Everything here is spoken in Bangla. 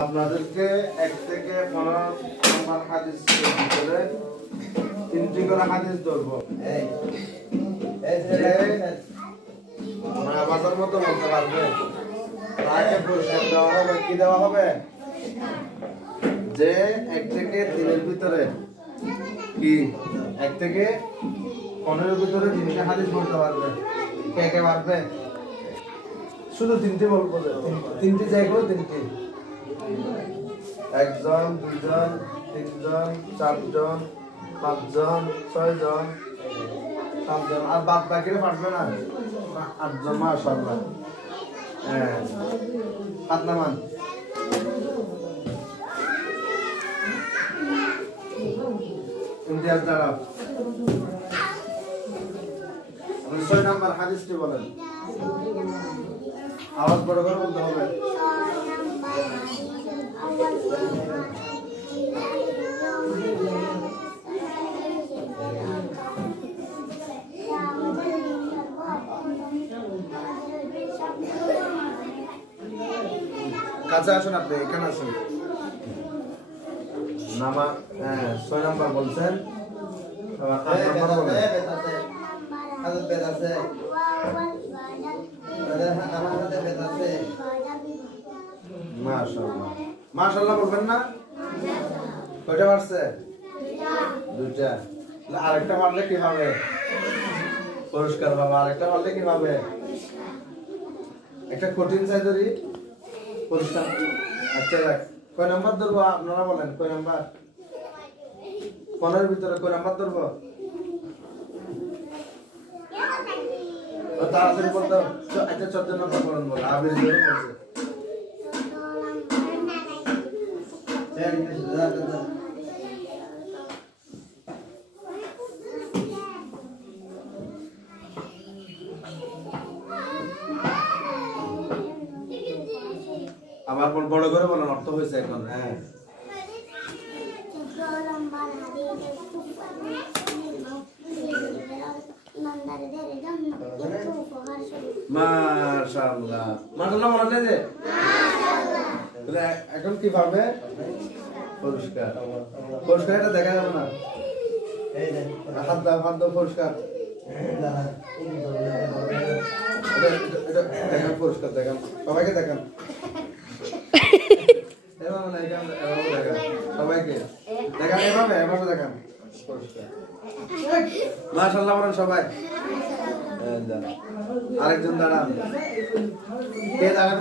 আপনাদেরকে 1 থেকে 15 নম্বর হাদিসের ভিতরে 3টি করে হাদিস ধরব। বাজার মতো বলতে পারবে, তাকে পুরস্কার দেওয়া হবে। কি দেওয়া হবে? যে 1 থেকে 3 ভিতরে কি 1 থেকে 15 ভিতরে 3টি হাদিস বলতে পারবে। কে কে পারবে? শুধু 3টি বলবো, 3টি জায়গায় 3টি। 1 জন, 2 জন, 3 জন, 4 জন, 5 জন, 6 জন, 7 জন, আর বাদ বাকিরা পারবে না। 8 জন, মাশাআল্লাহ। হাত নামান। ইমতিয়াজ দাঁড়াও। 6 নম্বর হাদিসটি বলেন। আওয়াজ বড় করে বলতে হবে। কাছে আসুন, আপনি এখানে আসুন। নামা 6 নম্বর বলছেন। আবার 8 নম্বর বলেন। মাশাআল্লাহ, মাশাআল্লাহ বলবেন না? কয়টা পারছে? 2টা। আরেকটা পারলে কি হবে? পুরস্কার পাবে। আরেকটা পারলে কি হবে? একটা কঠিন চাইদরি পুরস্কার। আচ্ছা, কয় নাম্বার ধরবো আপনারা বলেন? কয় নাম্বার? 15 ভিতরে কয় নাম্বার ধরবো? তাড়াতাড়ি বলতে। আচ্ছা, 14 নম্বর বলেন। বল আবির জোরে বলছে। আমার বড় করে বলেন, অর্থ হয়েছে এখন। মাশাআল্লাহ, মাশাআল্লাহ বলেন যে এখন কি পাবে? পুরস্কার। পুরস্কারটা দেখা যাবে না? হাত দাও পুরস্কার। দেখান পুরস্কার, দেখান সবাইকে, দেখান সবাইকে, দেখান এভাবে দেখান পুরস্কার। মাশাআল্লাহ বলেন সবাই। আরেকজন দাঁড়ান। কে দাঁড়ান?